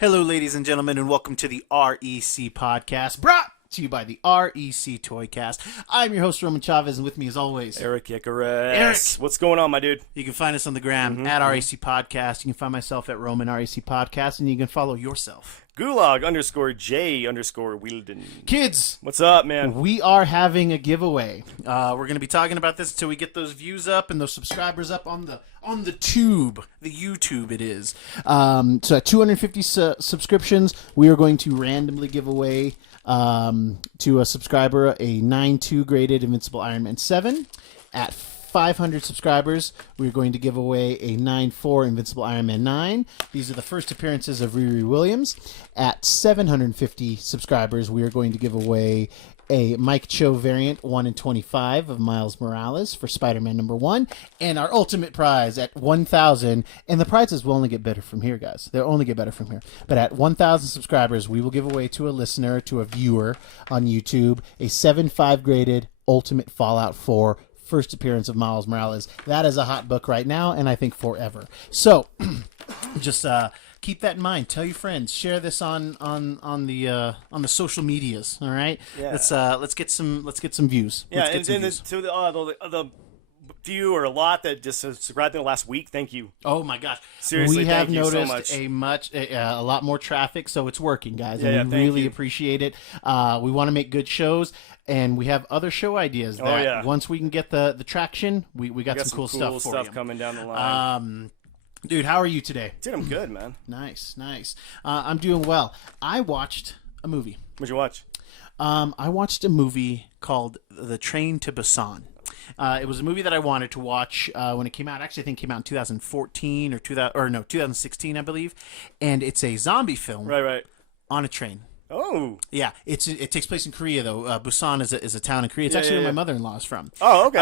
Hello, ladies and gentlemen, and welcome to the REC podcast, brought to you by the REC Toycast. I'm your host, Roman Chavez, and with me, as always, Erik. Erik. What's going on, my dude? You can find us on the gram at REC Podcast. You can find myself at Roman REC Podcast, and you can follow yourself. Gulag_J_Wielden. Kids, What's up, man? we are having a giveaway. We're going to be talking about this until we get those views up and those subscribers up on the tube, the YouTube it is. So at 250 subscriptions, we are going to randomly give away to a subscriber a 9.2 graded Invincible Iron Man 7. At 500 subscribers, we're going to give away a 9.4 Invincible Iron Man 9. These are the first appearances of Riri Williams. At 750 subscribers, we are going to give away a Mike Cho variant 1 in 25 of Miles Morales for Spider-Man #1, and our ultimate prize at 1,000, and the prizes will only get better from here, guys. They'll only get better from here. But at 1,000 subscribers, we will give away to a listener, to a viewer on YouTube, a 7.5 graded Ultimate Fallout 4 first appearance of Miles Morales. That is a hot book right now, and I think forever. So, just keep that in mind. Tell your friends. Share this on the social medias. All right. Yeah. Let's get some views. Yeah, Let's get and some views. to the few or a lot that just subscribed in the last week, thank you. Oh my gosh! Seriously, we have thank you so noticed much. a lot more traffic, so it's working, guys. Yeah, and we thank really you. appreciate it. We want to make good shows, and we have other show ideas. That once we can get the traction, we got some cool stuff for you. coming down the line. Dude, how are you today? Dude, I'm good, man. Nice. I'm doing well. I watched a movie. What'd you watch? I watched a movie called The Train to Busan. It was a movie that I wanted to watch when it came out. Actually, I think it came out in 2014 or 2016, I believe. And it's a zombie film Right. on a train. Oh. Yeah, it takes place in Korea though. Busan is a town in Korea. It's actually where my mother-in-law is from. Oh, okay.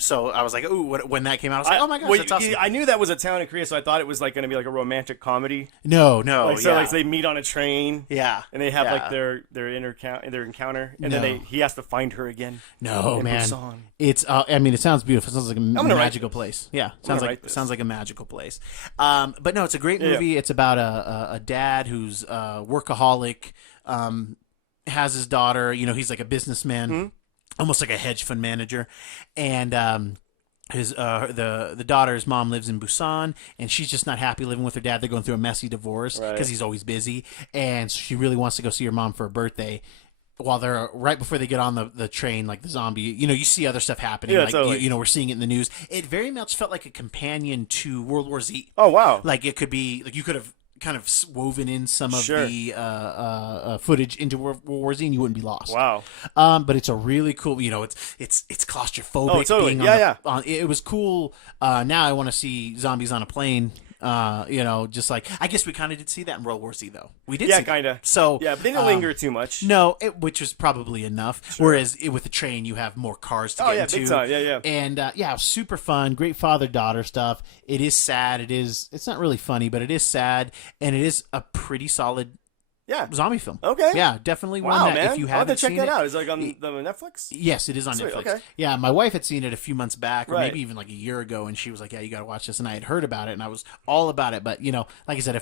So I was like, ooh, when that came out, I was like, oh my gosh, that's awesome. I knew that was a town in Korea, so I thought it was like going to be like a romantic comedy. No, Like they meet on a train. Yeah, and they have like their encounter, and then he has to find her again. No, man, Busan. it's. I mean, it sounds beautiful. It sounds like a magical place. Yeah, sounds like a magical place. But no, it's a great movie. Yeah. It's about a dad who's workaholic. Has his daughter, he's like a businessman, almost like a hedge fund manager, and the daughter's mom lives in Busan, and she's just not happy living with her dad. They're going through a messy divorce because he's always busy, and she really wants to go see her mom for her birthday. While they're right before they get on the train, like the zombie, you see other stuff happening. Yeah, like totally. we're seeing it in the news. It very much felt like a companion to World War Z. Oh, wow. Like it could be like you could have kind of woven in some of Sure. the footage into World War Z, and you wouldn't be lost. Wow. But it's a really cool. It's claustrophobic. Oh, totally. Being it was cool. Now I want to see zombies on a plane. Just like I guess we kind of did see that in World War Z, though. We did. Yeah, kind of. So yeah, but they didn't linger too much. No, which was probably enough. Sure. Whereas with the train, you have more cars to get into. Big time. Yeah. And super fun, great father-daughter stuff. It is sad. It's not really funny, but it is sad, and it is a pretty solid zombie film. Okay. Yeah, definitely one that man. if you I'll have to haven't check seen that it, out. Is it like on the Netflix? Yes, it is on Sweet, Netflix. okay. Yeah, my wife had seen it a few months back, or Right. maybe even like a year ago, and she was like, "Yeah, you got to watch this." And I had heard about it, and I was all about it. But like I said,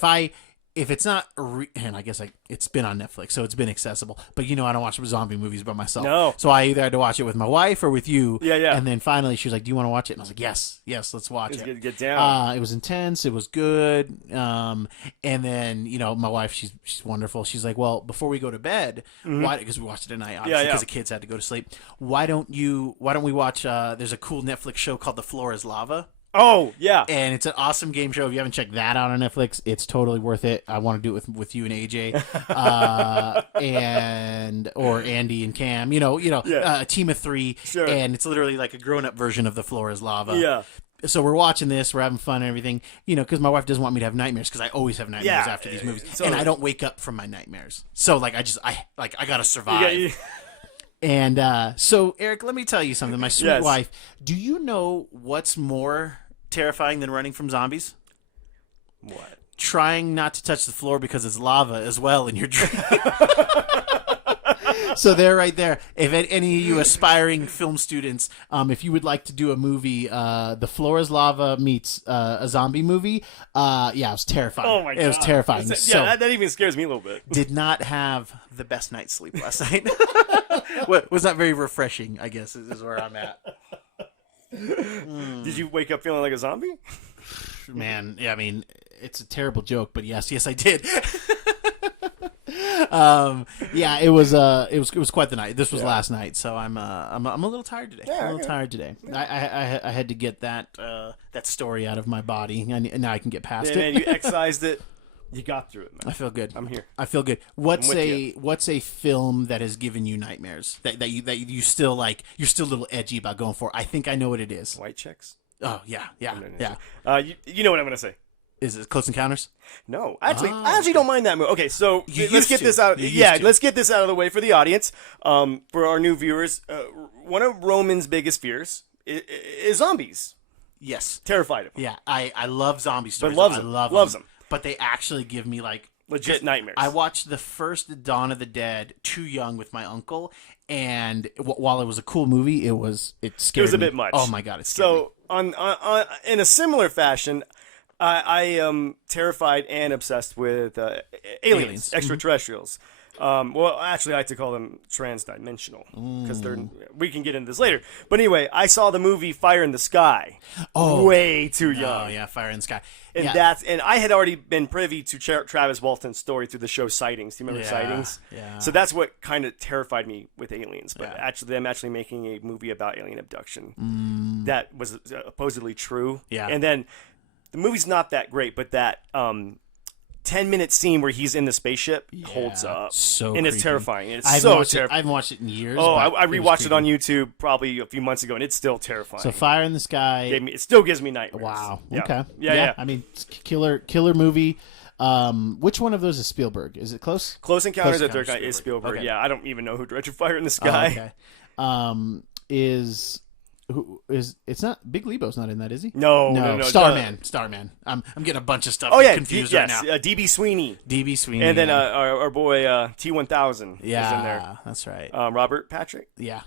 if it's not, and I guess it's been on Netflix, so it's been accessible. But I don't watch zombie movies by myself. No. So I either had to watch it with my wife or with you. Yeah. And then finally, she was like, "Do you want to watch it?" And I was like, "Yes, let's watch it." Get down. It was intense. It was good. And then my wife, she's wonderful. She's like, "Well, before we go to bed, why? Because we watched it at night, obviously, because the kids had to go to sleep. Why don't we watch? There's a cool Netflix show called The Floor Is Lava." Oh, yeah. And it's an awesome game show. If you haven't checked that out on Netflix, it's totally worth it. I want to do it with you and AJ, or Andy and Cam. A team of 3, Sure. and it's literally like a grown-up version of The Floor Is Lava. Yeah. So we're watching this, we're having fun and everything, because my wife doesn't want me to have nightmares, because I always have nightmares after these movies, totally. and I don't wake up from my nightmares. So I gotta survive. And so, Erik, let me tell you something. My sweet wife, do you know what's more terrifying than running from zombies? What? Trying not to touch the floor because it's lava as well in your dream. So they're right there. If any of you aspiring film students, if you would like to do a movie, The Floor is Lava meets a zombie movie, it was terrifying. Oh my god, it was terrifying. So that even scares me a little bit. did not have the best night's sleep last night. Was not very refreshing, I guess, is where I'm at. Did you wake up feeling like a zombie? Man, yeah, I mean, it's a terrible joke, but yes, I did. It was quite the night. This was last night, so I'm a little tired today. Yeah, I'm a little tired today. I had to get that story out of my body, and now I can get past it. And you excised it. You got through it, man. I feel good. I'm here. I feel good. What's you. a film that has given you nightmares that you still like? You're still a little edgy about going for. I think I know what it is. White chicks. Oh yeah. You know what I'm gonna say. Is it Close Encounters? No, I actually don't mind that movie. Okay, so let's get this out. to. Let's get this out of the way for the audience. For our new viewers, one of Roman's biggest fears is zombies. Yes. Terrified of them. Yeah, I love zombie stories. But loves I them. love Loves them. them. But they actually give me like Legit nightmares. I watched the first Dawn of the Dead too young with my uncle, and while it was a cool movie, it scared me. It was a bit much. Oh my god, it scared me. So on in a similar fashion, I am terrified and obsessed with aliens, extraterrestrials. Well, actually, I like to call them transdimensional because we can get into this later. But anyway, I saw the movie Fire in the Sky. Way too young. Oh yeah, Fire in the Sky. And I had already been privy to Travis Walton's story through the show Sightings. Do you remember Sightings? Yeah. So that's what kind of terrified me with aliens. But actually, I'm actually making a movie about alien abduction that was supposedly true. Yeah. And then the movie's not that great, but that 10-minute scene where he's in the spaceship holds up. So and it's creepy. terrifying. It's I haven't watched it in years. Oh, but I rewatched it on creepy. YouTube probably a few months ago, and it's still terrifying. So Fire in the Sky. It still gives me nightmares. Wow. Yeah. Okay. Yeah. I mean, it's killer movie. Which one of those is Spielberg? Is it Close? Close Encounters of the Third Encounters Kind is Spielberg. Okay. Yeah, I don't even know who directed Fire in the Sky. Okay. It's not Big Lebo's not in that, is he? No. Starman. I'm getting a bunch of stuff confused right now. DB Sweeney. DB Sweeney. And then our boy T-1000 is in there. That's right. Robert Patrick. Yeah.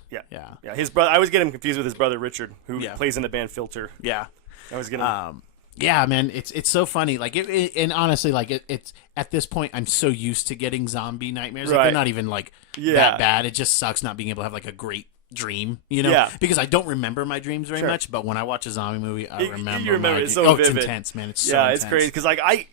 His brother. I always get him confused with his brother Richard, who Yeah. plays in the band Filter. Yeah. I was gonna. Yeah, man, it's so funny. Like, and honestly, like it's at this point, I'm so used to getting zombie nightmares. Like, they're not even like that bad. It just sucks not being able to have like a great dream, because I don't remember my dreams very much. But when I watch a zombie movie, I remember. You remember it's so vivid. It's intense, man. It's so intense. It's crazy because like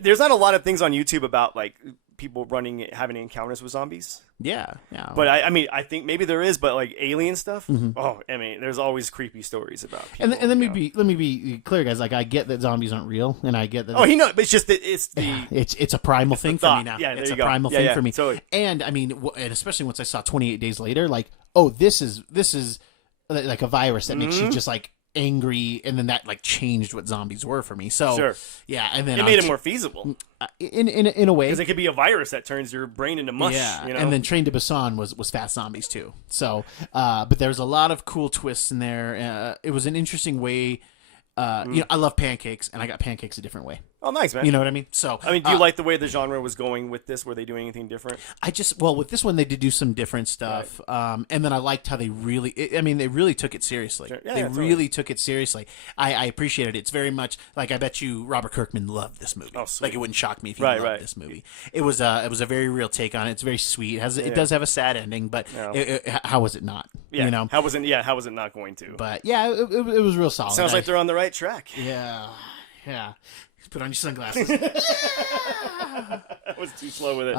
there's not a lot of things on YouTube about like people having encounters with zombies. Yeah. But I mean, I think maybe there is, but like alien stuff. Oh, I mean, there's always creepy stories about people. And let me be clear, guys. Like, I get that zombies aren't real, and I get that. Oh, but it's just that it's the it's a primal thing for me now. Yeah, it's a primal thing for me. Totally. And I mean, and especially once I saw 28 Days Later, like, this is like a virus that makes you just like angry, and then that like changed what zombies were for me. So yeah, and then it made it more feasible in a way, because it could be a virus that turns your brain into mush. Yeah, and then Train to Busan was fast zombies too. So, but there's a lot of cool twists in there. It was an interesting way. I love pancakes, and I got pancakes a different way. Oh, nice, man. You know what I mean? So, I mean, do you like the way the genre was going with this? Were they doing anything different? With this one, they did do some different stuff. Right. And then I liked how they really took it seriously. Sure. Yeah, they really took it seriously. I appreciated it. It's very much like, I bet you Robert Kirkman loved this movie. Oh, sweet. Like, it wouldn't shock me if he loved this movie. It was a very real take on it. It's very sweet. It does have a sad ending, but how was it not? Yeah. How was it not going to? But yeah, it was real solid. Sounds like they're on the right track. Yeah. Put on your sunglasses. I was too slow with it.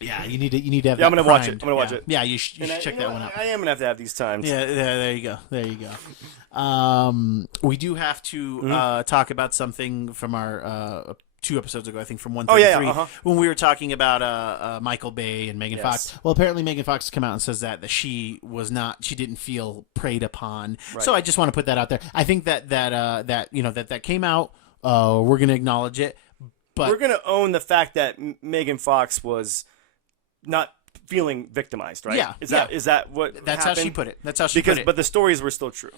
Yeah, you need to have. Yeah, I'm gonna watch it. I'm gonna watch it. Yeah, you should check that one out. I am gonna have these times. Yeah, there you go. We do have to talk about something from our 2 episodes ago, I think, from 133, when we were talking about Michael Bay and Megan Fox. Well, apparently Megan Fox has come out and says that she didn't feel preyed upon. Right. So I just want to put that out there. I think that came out. We're going to acknowledge it, but we're going to own the fact that Megan Fox was not feeling victimized, right? Yeah. Is that what That's happened? how she put it. That's how she put it. But the stories were still true.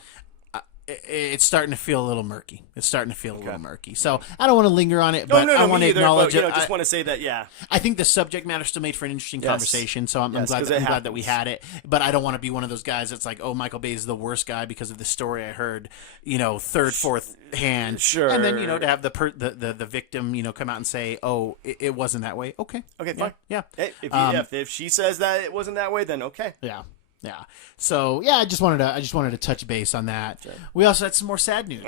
it's starting to feel a little murky. It's starting to feel a little murky. So I don't want to linger on it, but no, I want to either, acknowledge but, it. just want to say that, yeah. I think the subject matter still made for an interesting conversation, so I'm glad that we had it. But I don't want to be one of those guys that's like, oh, Michael Bay is the worst guy because of the story I heard, third, fourth hand. Sure. And then, to have the victim, come out and say, oh, it wasn't that way. Okay. Okay, fine. Yeah. Hey, if she says that it wasn't that way, then okay. Yeah. Yeah. So I just wanted to touch base on that. Sure. We also had some more sad news.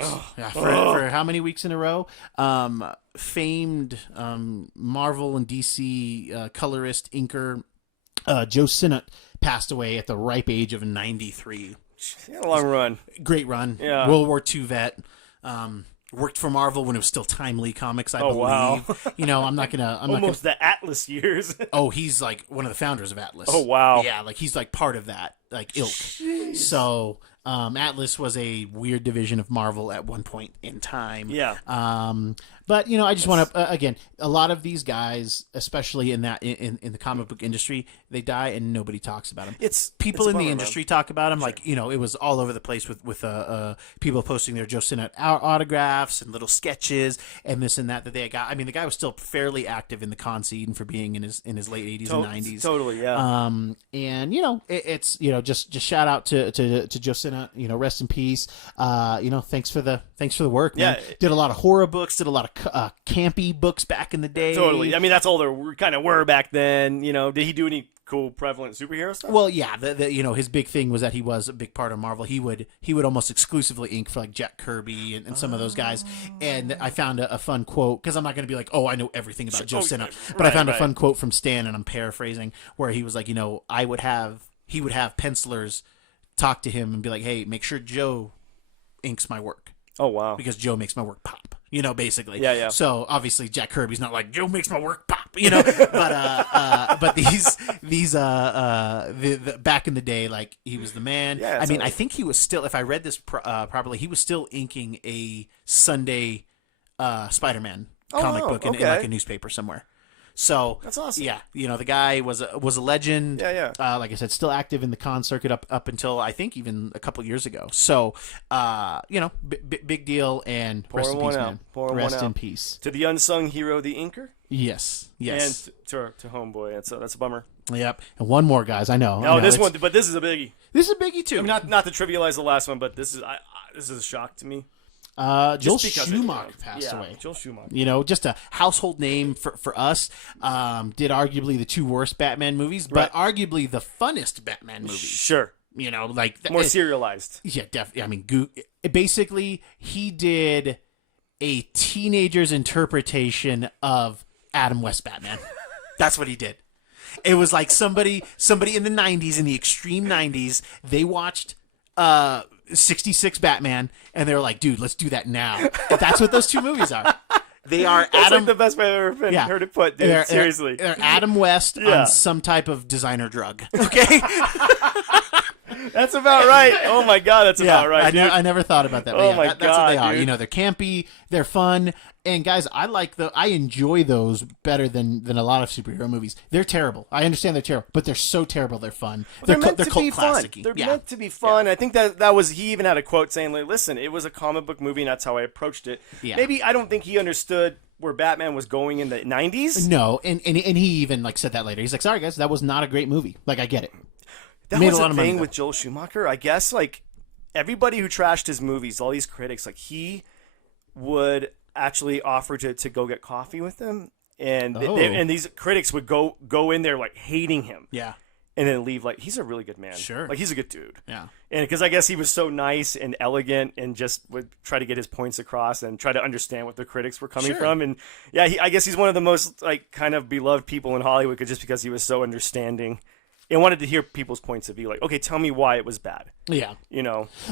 For how many weeks in a row? Famed Marvel and DC colorist inker Joe Sinnott passed away at the ripe age of 93. He had a long run. Great run. Yeah. World War II vet. Worked for Marvel when it was still Timely Comics, I believe. Wow. I'm not gonna. Almost the Atlas years. Oh, he's like one of the founders of Atlas. Oh, wow. Yeah, like he's like part of that like ilk. Jeez. So Atlas was a weird division of Marvel at one point in time. Yeah. But I just want to again, a lot of these guys, especially in the comic book industry, they die and nobody talks about them. It's people in the industry talk about them, like it was all over the place with people posting their Joe Sinnott autographs and little sketches and this and that they got. I mean, the guy was still fairly active in the con scene for being in his late 80s and 90s. Totally, yeah. And it's just shout out to Joe Sinnott. Rest in peace. Thanks for the work. Man. Yeah, did a lot of horror books. Did a lot of campy books back in the day. Totally. I mean, that's all there kind of were back then. Did he do any cool prevalent superhero stuff? Well, yeah. His big thing was that he was a big part of Marvel. He would almost exclusively ink for like Jack Kirby and some of those guys. And I found a fun quote because I'm not going to be like, oh, I know everything about Joe Sinnott, but I found a fun quote from Stan, and I'm paraphrasing, where he was like, he would have pencilers talk to him and be like, hey, make sure Joe inks my work. Oh, wow. Because Joe makes my work pop. Basically. Yeah, yeah. So obviously Jack Kirby's not like Joe makes my work pop, but these the back in the day, like he was the man. Yeah, I mean, I think he was still, if I read this properly, he was still inking a Sunday Spider-Man comic book in like a newspaper somewhere. So that's awesome. Yeah, the guy was a legend. Yeah, yeah. Like I said, still active in the con circuit up until I think even a couple years ago. So, big deal, and rest in peace, man. Rest in peace to the unsung hero, the inker. Yes. And to Homeboy. That's a bummer. Yep. And one more, guys. I know. This one, but this is a biggie. This is a biggie too. I mean, not to trivialize the last one, but this is a shock to me. Joel Schumacher passed away. Joel Schumacher. Just a household name for us. Did arguably the two worst Batman movies, but arguably the funnest Batman movies. Sure. Like more serialized. Yeah, definitely. I mean, basically, he did a teenager's interpretation of Adam West Batman. That's what he did. It was like somebody in the 90s, in the extreme 90s, they watched 66 Batman, and they were like, dude, let's do that now. That's what those two movies are. They are That's like the best way I've ever heard it put, dude. Seriously. They're Adam West on some type of designer drug. Okay? That's about right. Oh, my God, that's about right, I never thought about that. Oh, my God, that's what they are. dude. They're campy, they're fun, and guys, I enjoy those better than a lot of superhero movies. They're terrible. I understand they're terrible, but they're so terrible they're fun. They're meant to cult be fun. classic-y. They're meant to be fun. I think that was, he even had a quote saying, like, listen, it was a comic book movie, and that's how I approached it. Yeah. Maybe I don't think he understood where Batman was going in the 90s. No, and he even like said that later. He's like, sorry guys, that was not a great movie. Like, I get it. That was the thing with Joel Schumacher. I guess, like, everybody who trashed his movies, all these critics, like, he would actually offer to go get coffee with them, and and these critics would go in there, like, hating him. Yeah. And then leave, like, he's a really good man. Sure. Like, he's a good dude. Yeah. And because I guess he was so nice and elegant and just would try to get his points across and try to understand what the critics were coming from. And, yeah, I guess he's one of the most, like, kind of beloved people in Hollywood just because he was so understanding. And wanted to hear people's points of view, like, okay, tell me why it was bad. Yeah.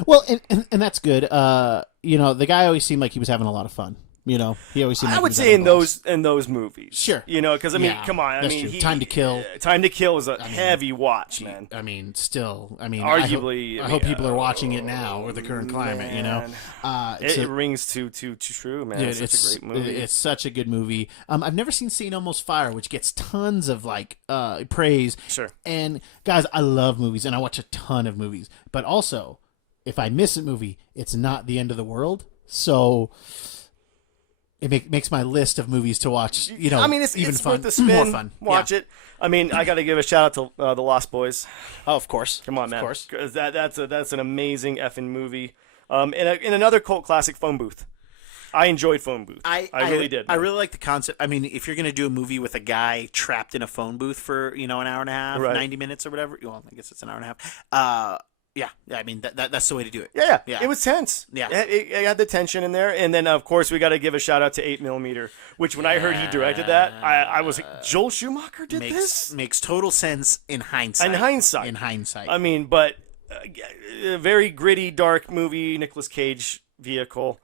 Well, and that's good. The guy always seemed like he was having a lot of fun. He always seemed like I would say in those movies. Sure. Because, I mean, come on. I mean, Time to Kill. Time to Kill is a heavy watch, man. I mean, still, arguably. I hope people are watching it now with the current climate, It rings too true, man. Dude, it's such a great movie. It's such a good movie. I've never seen St. Elmo's Fire, which gets tons of, like, praise. Sure. And, guys, I love movies, and I watch a ton of movies. But also, if I miss a movie, it's not the end of the world. So it makes my list of movies to watch, I mean, it's even it's fun, worth the spin. more fun. Watch it. I mean, I got to give a shout out to The Lost Boys. Oh, of course. Come on, man. Of course. Because that's an amazing effing movie. In another cult classic, Phone Booth. I enjoyed Phone Booth. I really did. I really like the concept. I mean, if you're going to do a movie with a guy trapped in a phone booth for, an hour and a half, Right. 90 minutes or whatever. Well, I guess it's an hour and a half. Yeah. I mean, that's the way to do it. Yeah. Yeah. It was tense. Yeah. It had the tension in there. And then, of course, we got to give a shout out to 8mm, which when I heard he directed that, I was like, Joel Schumacher did this? Makes total sense in hindsight. In hindsight. I mean, but a very gritty, dark movie, Nicolas Cage vehicle.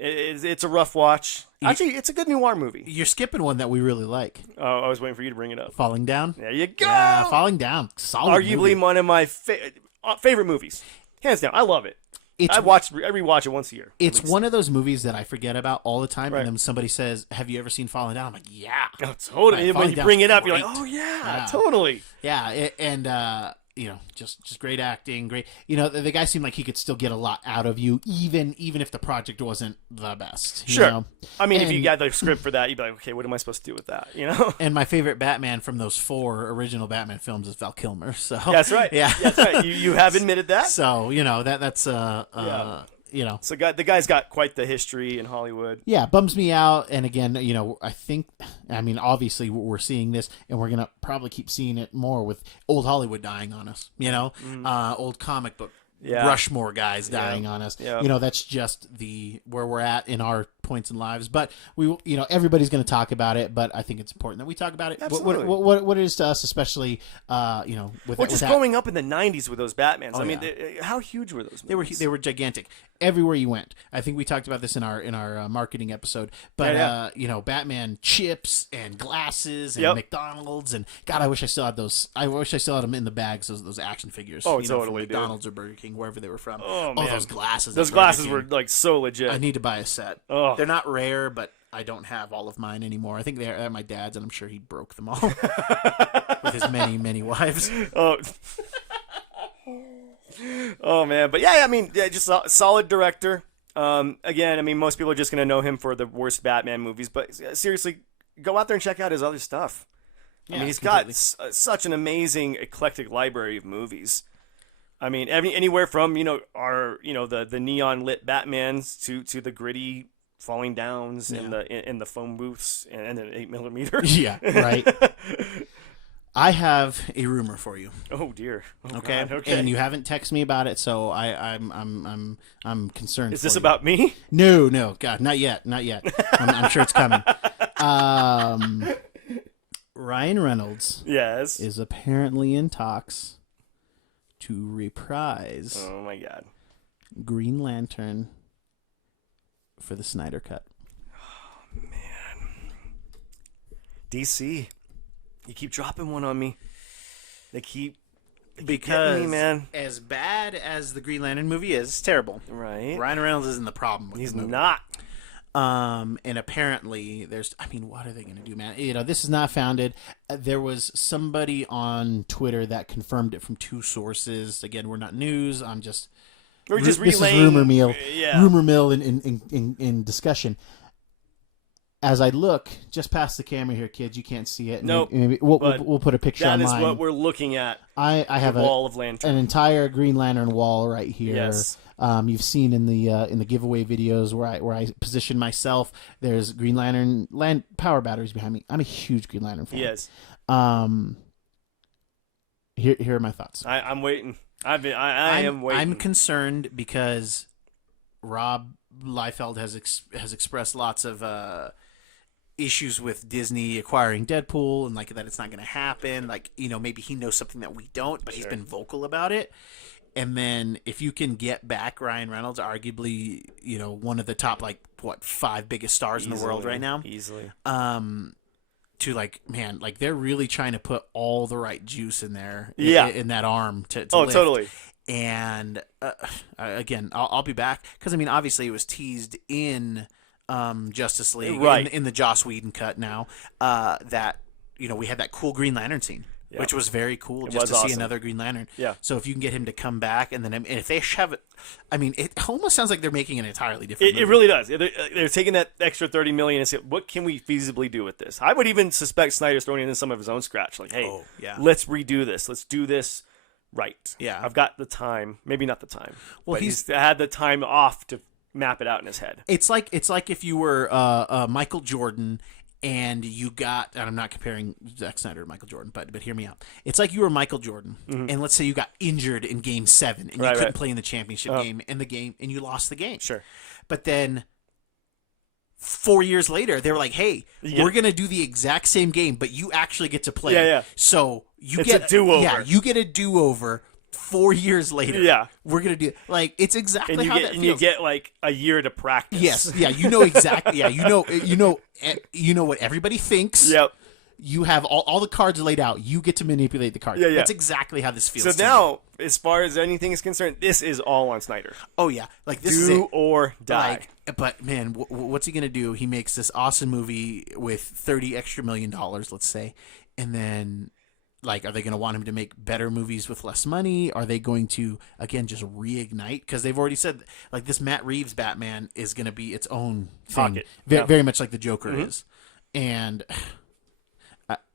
It's a rough watch. Actually, it's a good noir movie. You're skipping one that we really like. Oh, I was waiting for you to bring it up. Falling Down. There you go. Yeah, Falling Down. Solid Arguably movie. one of my favorite movies. Hands down. I love it. I rewatch it once a year. It's one of those movies that I forget about all the time, Right. and then somebody says, "Have you ever seen Falling Down?" I'm like, "Yeah." Oh, totally. Right, When Falling you Down's bring it up, you're like, great. oh, yeah, Yeah. totally. Yeah, and just great acting, great. The guy seemed like he could still get a lot out of you, even if the project wasn't the best. Sure. You know? I mean, if you And- got the script for that, you'd be like, okay, what am I supposed to do with that? And my favorite Batman from those 4 original Batman films is Val Kilmer. So That's right. Yeah, That's right. You have admitted that. So that's So the guy's got quite the history in Hollywood. Yeah, it bums me out. And again, obviously we're seeing this, and we're gonna probably keep seeing it more with old Hollywood dying on us. Old comic book Rushmore guys dying on us. Yeah. That's just where we're at in our points in lives. But everybody's going to talk about it. But I think it's important that we talk about it. Absolutely. What it is to us, especially with Just growing up in the '90s with those Batmans. Oh, I mean, yeah. how huge were those movies? They were gigantic everywhere you went. I think we talked about this in our marketing episode. But Batman chips and glasses and McDonald's, and God, I wish I still had those. I wish I still had them in the bags. Those action figures. Oh, from totally, dude. McDonald's or Burger King, wherever they were from. Oh, man. Those glasses. Those at Burger glasses King. were like so legit. I need to buy a set. Oh. They're not rare, but I don't have all of mine anymore. I think they're at my dad's, and I'm sure he broke them all with his many wives. Oh. Oh man, but yeah, I mean, just a solid director. Again, I mean, most people are just gonna know him for the worst Batman movies, but seriously, go out there and check out his other stuff. I mean, he's got such an amazing, eclectic library of movies. I mean, anywhere from the neon lit Batmans to the gritty Falling Downs and the phone booths and an 8mm. Yeah, right. I have a rumor for you. Oh dear. Oh, Okay. God. Okay. And you haven't texted me about it, so I'm concerned. Is this for you. about me? No, God, not yet. I'm sure it's coming. Ryan Reynolds Yes. is apparently in talks to reprise Oh my God. Green Lantern for the Snyder Cut. DC, you keep dropping one on me. They keep Because getting me, man. as bad as the Green Lantern movie is, it's terrible. Right? Ryan Reynolds isn't the problem with He's the movie. not. And apparently what are they going to do, man? This is not founded. There was somebody on Twitter that confirmed it from 2 sources. Again, we're not news. I'm just We're just this is relaying. rumor mill. Yeah. Rumor mill in discussion. As I look just past the camera here, kids, you can't see it. Nope. Maybe we'll put a picture That on is mine. what we're looking at. I have The wall of lantern. an entire Green Lantern wall right here. Yes. You've seen in the giveaway videos where I position myself. There's Green Lantern power batteries behind me. I'm a huge Green Lantern fan. Yes. Here are my thoughts. I'm waiting. I am waiting. I'm concerned because Rob Liefeld has expressed lots of issues with Disney acquiring Deadpool and like that it's not going to happen. Like, maybe he knows something that we don't, but he's been vocal about it. And then if you can get back Ryan Reynolds, arguably, one of the top 5 biggest stars in the world right now, Easily. to they're really trying to put all the right juice in there, in that arm to lift. Totally. And again, I'll be back because obviously it was teased in Justice League, Right. in the Joss Whedon cut now, that we had that cool Green Lantern scene. Yeah. which was very cool It just was to see awesome. another Green Lantern. Yeah. So if you can get him to come back, and then and if they have it, I mean, it almost sounds like they're making an entirely different movie. It really does. They're taking that extra $30 million and say, what can we feasibly do with this? I would even suspect Snyder's throwing in some of his own scratch. Like, hey, let's redo this. Let's do this right. Yeah. I've got the time. Maybe not the time. Well, but he's had the time off to map it out in his head. It's like if you were Michael Jordan and you got, and I'm not comparing Zack Snyder to Michael Jordan, but hear me out. It's like you were Michael Jordan, and let's say you got injured in Game 7, and you couldn't play in the championship game, and you lost the game. Sure. But then 4 years later, they were like, "Hey, we're gonna do the exact same game, but you actually get to play." Yeah. So you It's get a do-over. Yeah, you get a do-over. 4 years later, Yeah. we're gonna do like it's exactly And you how get that and feels. you get like a year to practice. Yes, yeah, you know exactly. Yeah, you know what everybody thinks. Yep. You have all the cards laid out. You get to manipulate the cards. Yeah. That's exactly how this feels. So to me. now, as far as anything is concerned, this is all on Snyder. Oh yeah, like this is Do it. or die. Like, but man, what's he gonna do? He makes this awesome movie with $30 extra million, let's say, and then. Like, are they going to want him to make better movies with less money? Are they going to, again, just reignite? Because they've already said, like, this Matt Reeves Batman is going to be its own thing. Pocket. Very much like the Joker is. And,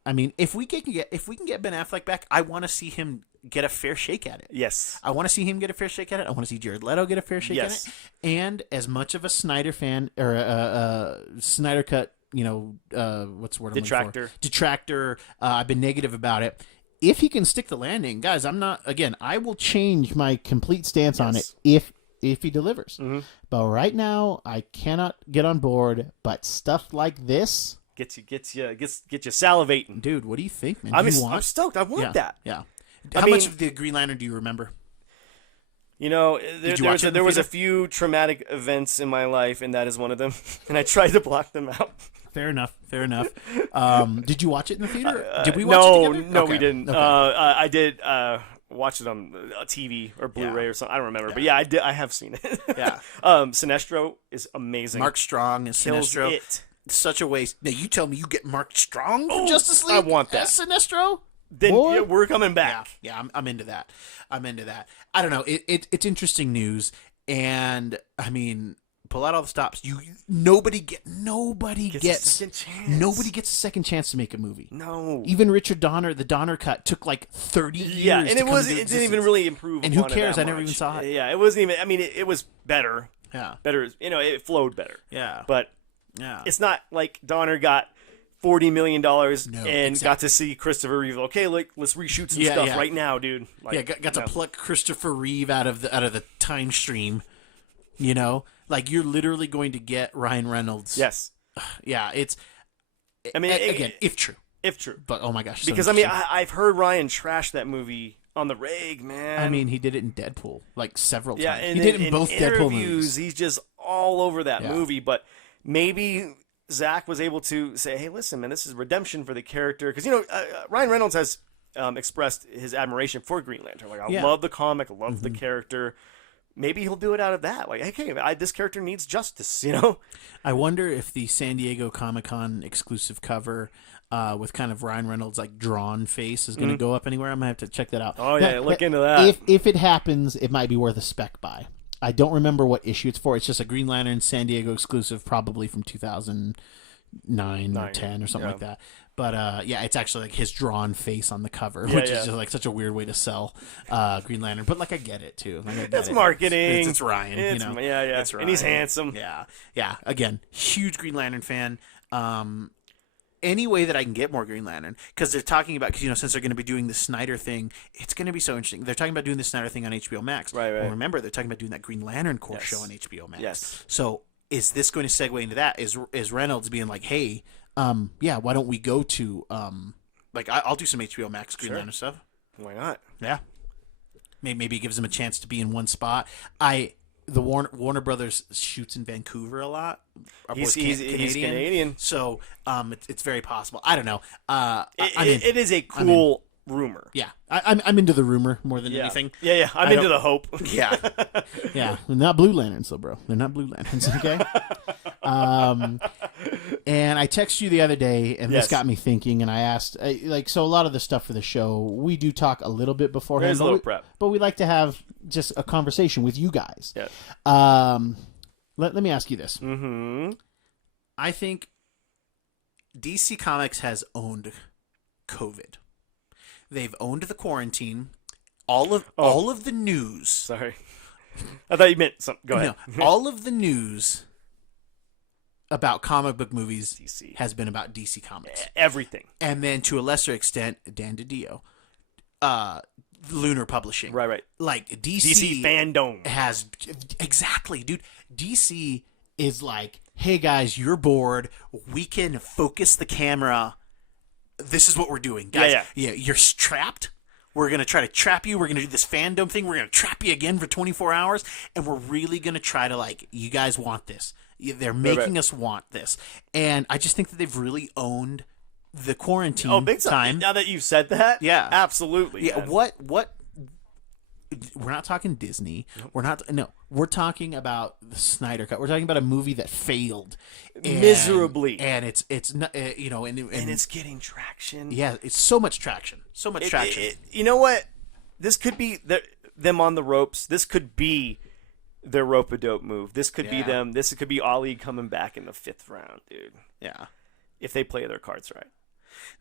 I mean, if we can get Ben Affleck back, I want to see him get a fair shake at it. Yes. I want to see him get a fair shake at it. I want to see Jared Leto get a fair shake at it. And as much of a Snyder fan, or Snyder Cut, what's the word I'm looking for? Detractor. I've been negative about it. If he can stick the landing, guys, I will change my complete stance on it if he delivers. But right now, I cannot get on board. But stuff like this gets you salivating. Dude, what do you think, man? I'm stoked. I want that. Yeah. How much of the Green Lantern do you remember? There was a few traumatic events in my life, and that is one of them. And I tried to block them out. Fair enough. Did you watch it in the theater? Did we watch it together? No, we didn't. Okay. I did watch it on TV or Blu-ray or something. I don't remember. But yeah, I did. I have seen it. Yeah. Sinestro is amazing. Mark Strong is Sinestro. It. Such a waste. Now, you tell me you get Mark Strong from Justice League? I want that. As Sinestro? Then we're coming back. Yeah, I'm into that. I don't know. It's interesting news, and I mean, pull out all the stops. Nobody gets a second chance. Nobody gets a second chance to make a movie. No. Even Richard Donner, the Donner cut took like 30 years. Yeah, and to it come into didn't existence. even really improve. And who upon it cares? that I never much. even saw it. Yeah, it wasn't even. I mean, it was better. Yeah. Better. It flowed better. Yeah. But it's not like Donner got $40 million and got to see Christopher Reeve. Okay, let's reshoot some stuff right now, dude. Got to pluck Christopher Reeve out of the time stream. Like you're literally going to get Ryan Reynolds. Yes. Yeah, it's. I mean, again, if true. But oh my gosh, because I've heard Ryan trash that movie on the reg, man. I mean, he did it in Deadpool like several times. And he did it in both Deadpool interviews, movies. He's just all over that movie. But maybe Zach was able to say, "Hey, listen, man, this is redemption for the character." Because Ryan Reynolds has expressed his admiration for Green Lantern. Like, I love the comic, I love the character. Maybe he'll do it out of that. Like, hey, this character needs justice. I wonder if the San Diego Comic-Con exclusive cover with kind of Ryan Reynolds like drawn face is going to go up anywhere. I'm gonna have to check that out. Oh yeah, look into that. If it happens, it might be worth a spec buy. I don't remember what issue it's for. It's just a Green Lantern San Diego exclusive, probably from 2009 or 10 or something like that. But it's actually like his drawn face on the cover, which is just like such a weird way to sell Green Lantern. But like I get it too. It's marketing. It's Ryan. It's Ryan. And he's handsome. Yeah. Again, huge Green Lantern fan. Any way that I can get more Green Lantern, because they're talking about, since they're going to be doing the Snyder thing, it's going to be so interesting. They're talking about doing the Snyder thing on HBO Max. Right. Well, remember, they're talking about doing that Green Lantern Corps show on HBO Max. Yes. So is this going to segue into that? Is Reynolds being like, hey, why don't we go to, I'll do some HBO Max Green Lantern stuff. Why not? Yeah. Maybe it gives them a chance to be in one spot. The Warner Brothers shoots in Vancouver a lot. He's Canadian. So it's very possible. I don't know. It is a cool rumor. Yeah, I'm into the rumor more than anything. Yeah. I'm into the hope. Yeah. They're not Blue Lanterns, though, bro. They're not Blue Lanterns. Okay. And I texted you the other day, and Yes. this got me thinking, and I asked, so a lot of the stuff for the show, we do talk a little bit beforehand. There's a little prep. But we like to have just a conversation with you guys. Yeah. Let me ask you this. Mm-hmm. I think DC Comics has owned COVID. They've owned the quarantine. All of the news. Sorry. I thought you meant something. Go ahead. No, all of the news about comic book movies DC. has been about DC Comics. Everything. And then to a lesser extent, Dan DiDio. Lunar Publishing. Right. Like DC fandom. has exactly, dude. DC is like, hey guys, you're bored. We can focus the camera. This is what we're doing, guys. Yeah, you're trapped. We're going to try to trap you. We're going to do this fandom thing. We're going to trap you again for 24 hours. And we're really going to try to, like, you guys want this. They're making us want this. And I just think that they've really owned the quarantine big time. Now that you've said that, yeah. Absolutely. Yeah, man. what we're not talking Disney. We're talking about the Snyder Cut. We're talking about a movie that failed miserably, and it's not, and it's getting traction. Yeah, it's so much traction. You know what? This could be them on the ropes. This could be their rope-a-dope move. This could be them. This could be Ali coming back in the 5th round, dude. Yeah, if they play their cards right.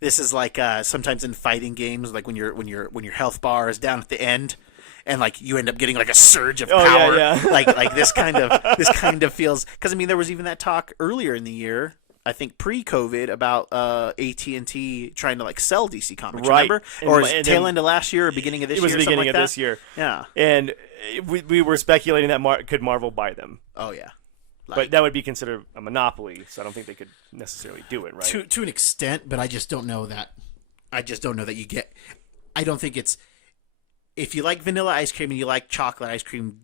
This is like sometimes in fighting games, like when your health bar is down at the end, and like you end up getting like a surge of power. Yeah. like this kind of feels, because I mean there was even that talk earlier in the year, I think pre-COVID, about AT&T trying to like sell DC Comics, right? Remember? Or tail end of last year or beginning of this year? It was the beginning of this year. Yeah, and we were speculating that could Marvel buy them? Oh yeah. But that would be considered a monopoly, so I don't think they could necessarily do it, right? To an extent, but I just don't know that. You get. I don't think it's. If you like vanilla ice cream and you like chocolate ice cream,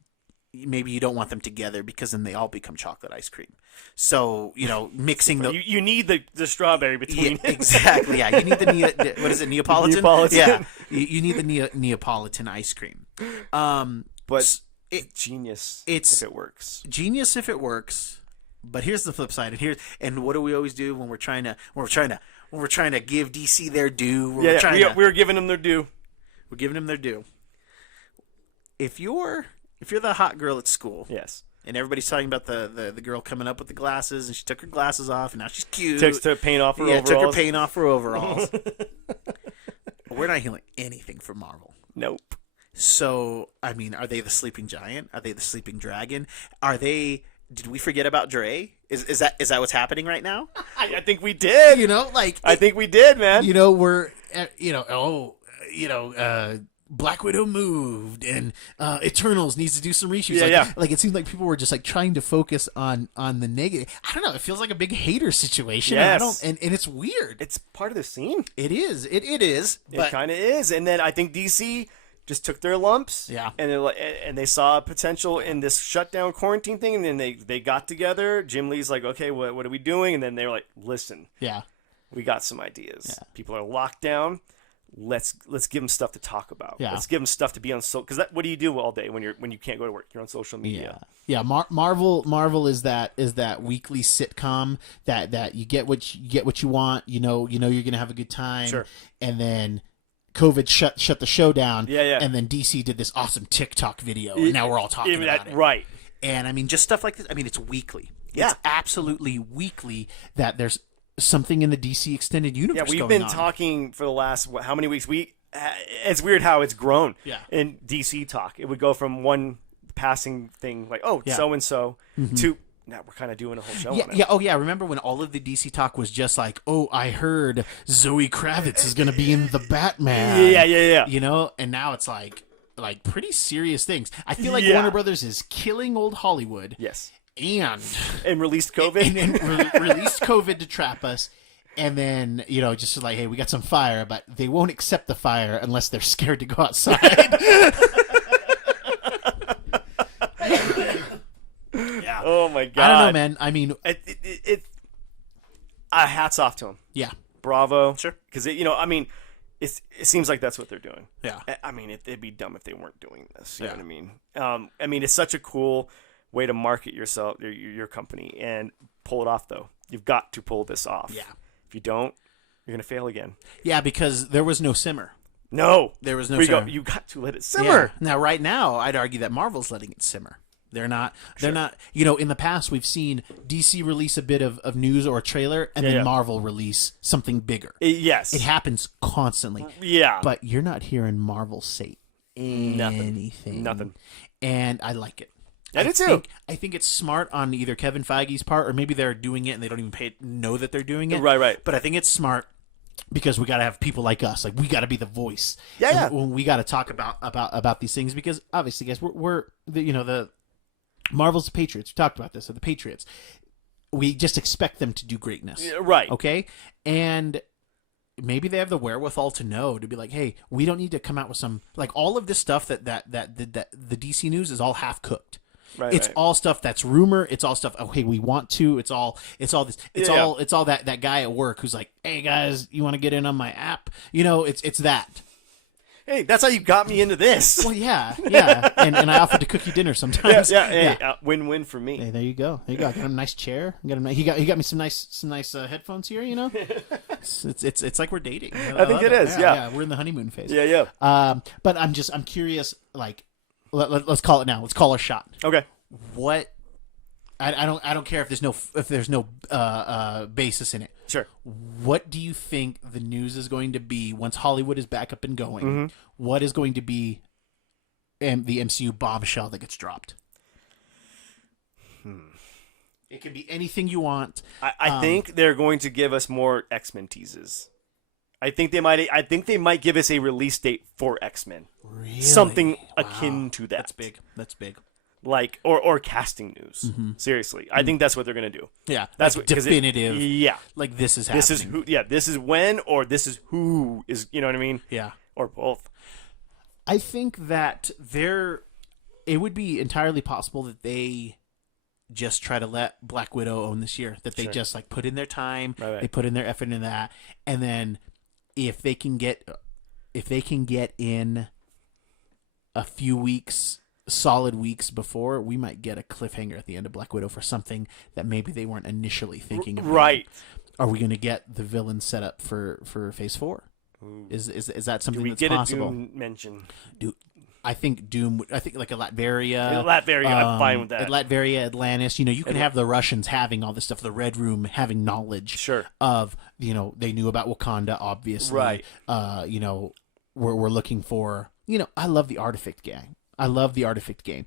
maybe you don't want them together, because then they all become chocolate ice cream. So mixing the you need the strawberry between. Yeah, exactly. Yeah, you need the what is it, Neapolitan? Neapolitan. Yeah, you need the Neapolitan ice cream. But. Genius if it works. Genius if it works. But here's the flip side. And what do we always do when we're trying to give DC their due? We're giving them their due. We're giving them their due. If you're the hot girl at school, yes, and everybody's talking about the girl coming up with the glasses, and she took her glasses off, and now she's cute. Took paint off her overalls. Took her paint off her overalls. We're not hearing anything from Marvel. Nope. So, I mean, are they the sleeping giant? Are they the sleeping dragon? Did we forget about Dre? Is that what's happening right now? I think we did. I think we did, man. We're, Black Widow moved, and Eternals needs to do some reshoots. Like it seems like people were just like trying to focus on the negative. I don't know. It feels like a big hater situation. Yes. And it's weird. It's part of the scene. It is. It is. It kind of is. And then I think DC just took their lumps, and they saw potential in this shutdown quarantine thing, and then they got together. Jim Lee's like, okay, what are we doing? And then they were like, listen, we got some ideas. Yeah. People are locked down. Let's give them stuff to talk about. Yeah. Let's give them stuff to be on social, because what do you do all day when you can't go to work? You're on social media. Yeah. Marvel is that weekly sitcom that you get what you want. You know you're gonna have a good time. Sure. And then COVID shut the show down. Yeah. And then DC did this awesome TikTok video, and now we're all talking about it. Right. And I mean, just stuff like this. I mean, it's weekly. Yeah. It's absolutely weekly that there's something in the DC extended universe. Yeah, we've been talking for the last how many weeks? It's weird how it's grown. Yeah. In DC talk, it would go from one passing thing like, so and so, to now we're kind of doing a whole show on it. Yeah. Oh, yeah. Remember when all of the DC talk was just like, I heard Zoe Kravitz is going to be in the Batman. Yeah. And now it's like pretty serious things. I feel like Warner Brothers is killing old Hollywood. Yes. And released COVID. and released COVID to trap us. And then, just like, hey, we got some fire, but they won't accept the fire unless they're scared to go outside. Yeah. Oh my God. I don't know, man. I mean, hats off to them. Yeah. Bravo. Sure. Because it seems like that's what they're doing. Yeah. I mean, it'd be dumb if they weren't doing this. You know what I mean? It's such a cool way to market yourself, your company, and pull it off though. You've got to pull this off. Yeah. If you don't, you're going to fail again. Yeah, because there was no simmer. No. There was no simmer. You got to let it simmer. Yeah. Now, right now, I'd argue that Marvel's letting it simmer. They're not. In the past, we've seen DC release a bit of news or a trailer, and then Marvel release something bigger. Yes. It happens constantly. Yeah. But you're not hearing Marvel say anything. Nothing. And I like it. I do too. I think it's smart on either Kevin Feige's part, or maybe they're doing it and they don't even know that they're doing it. Right. But I think it's smart because we got to have people like us. Like, we got to be the voice. Yeah. When we got to talk about these things, because obviously, guys, we're the Marvel's the Patriots. We talked about this. Are the Patriots. We just expect them to do greatness. Yeah, right. Okay? And maybe they have the wherewithal to know, to be like, hey, we don't need to come out with some, like, all of this stuff that the DC news is all half cooked. Right, it's all stuff that's rumor. It's all stuff. Okay, we want to. It's all this. It's all that guy at work who's like, hey guys, you want to get in on my app? It's that. Hey, that's how you got me into this. Well, yeah, and I offered to cook you dinner sometimes. Yeah. Win-win for me. Hey, there you go. I got him a nice chair. He got me some nice headphones here. It's like we're dating. I think it is. Yeah, we're in the honeymoon phase. Yeah. But I'm curious. Like, let's call it now. Let's call our shot. Okay. What? I don't care if there's no basis in it. Sure. What do you think the news is going to be once Hollywood is back up and going? Mm-hmm. What is going to be the MCU bombshell that gets dropped? It can be anything you want. I think they're going to give us more X-Men teases. I think they might give us a release date for X-Men. Really? Something akin to that. That's big. Like or casting news. Mm-hmm. Seriously, I think that's what they're gonna do. Yeah, that's like definitive. Yeah, like this is happening. This is who. Yeah, this is when, or this is who is. You know what I mean? Yeah, or both. I think that it would be entirely possible that they just try to let Black Widow own this year. That they just like put in their time, right. They put in their effort in that, and then if they can get in a few weeks. Solid weeks before, we might get a cliffhanger at the end of Black Widow for something that maybe they weren't initially thinking of. Right. Are we going to get the villain set up for Phase 4? Is that something that's possible? Do we get a Doom mention? I think Doom. I think like a Latveria. I'm fine with that. Latveria, Atlantis. You can have the Russians having all this stuff. The Red Room having knowledge. Sure. Of they knew about Wakanda, obviously. Right. We're looking for. I love the Artifact gang. I love the Artifact game.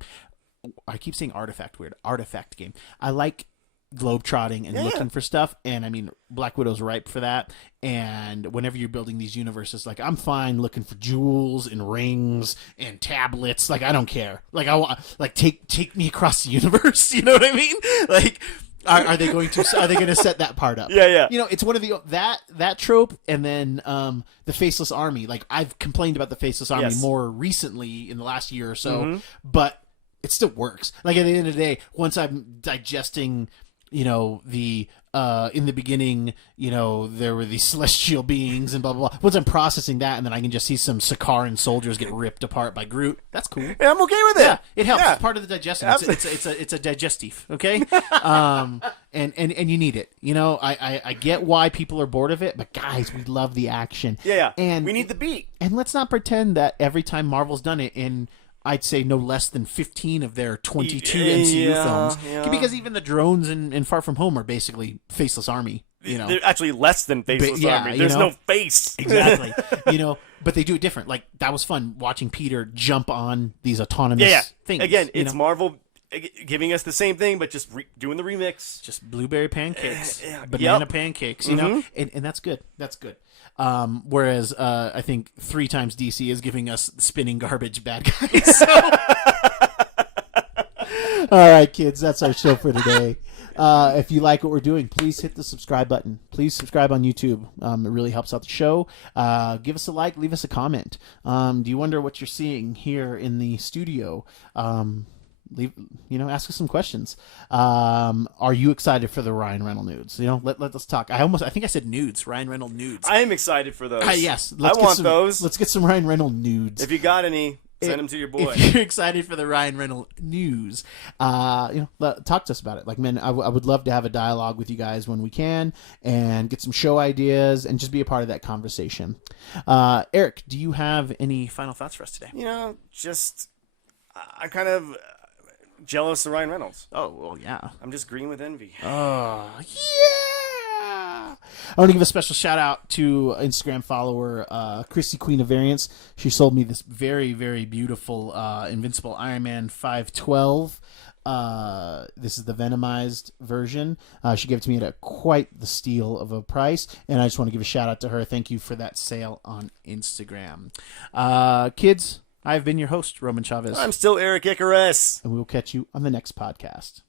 I keep saying artifact weird. Artifact game. I like globetrotting and looking for stuff, and I mean Black Widow's ripe for that. And whenever you're building these universes, like I'm fine looking for jewels and rings and tablets. Like I don't care. Like I want take me across the universe. You know what I mean? Like. Are they going to set that part up? Yeah. It's one of the that trope, and then the Faceless Army. Like I've complained about the Faceless Army more recently in the last year or so, but it still works. Like at the end of the day, once I'm digesting, the in the beginning, there were these celestial beings and blah blah blah. Once I'm processing that, and then I can just see some Sakaran soldiers get ripped apart by Groot. That's cool. Yeah, I'm okay with it. Yeah, it helps. Yeah. It's part of the digestion. It's a digestive. Okay, and you need it. I get why people are bored of it, but guys, we love the action. Yeah. And we need the beat. And let's not pretend that every time Marvel's done it in. I'd say no less than 15 of their 22 MCU films. Yeah. Because even the drones in Far From Home are basically Faceless Army. They're actually less than Faceless Army. There's no face. Exactly. But they do it different. Like, that was fun watching Peter jump on these autonomous things. Again, it's Marvel giving us the same thing, but just doing the remix. Just blueberry pancakes. Banana pancakes, and that's good. That's good. Whereas I think 3 times DC is giving us spinning garbage bad guys. All right, kids, that's our show for today. If you like what we're doing, please hit the subscribe button. Please subscribe on YouTube. It really helps out the show. Give us a like, leave us a comment. Do you wonder what you're seeing here in the studio? Ask us some questions. Are you excited for the Ryan Reynolds nudes? Let us talk. I think I said nudes. Ryan Reynolds nudes. I am excited for those. Yes. I want those. Let's get some Ryan Reynolds nudes. If you got any, Send them to your boy. If you're excited for the Ryan Reynolds news, talk to us about it. Like, man, I would love to have a dialogue with you guys when we can and get some show ideas and just be a part of that conversation. Eric, do you have any final thoughts for us today? I'm kind of jealous of Ryan Reynolds. Oh, well, yeah. I'm just green with envy. Oh, yeah. I want to give a special shout out to Instagram follower Chrissy Queen of Variants. She sold me this very, very beautiful Invincible Iron Man 512. This is the Venomized version. She gave it to me at quite the steal of a price, and I just want to give a shout out to her. Thank you for that sale on Instagram. Kids, I've been your host, Roman Chavez. I'm still Eric Icarus. And we will catch you on the next podcast.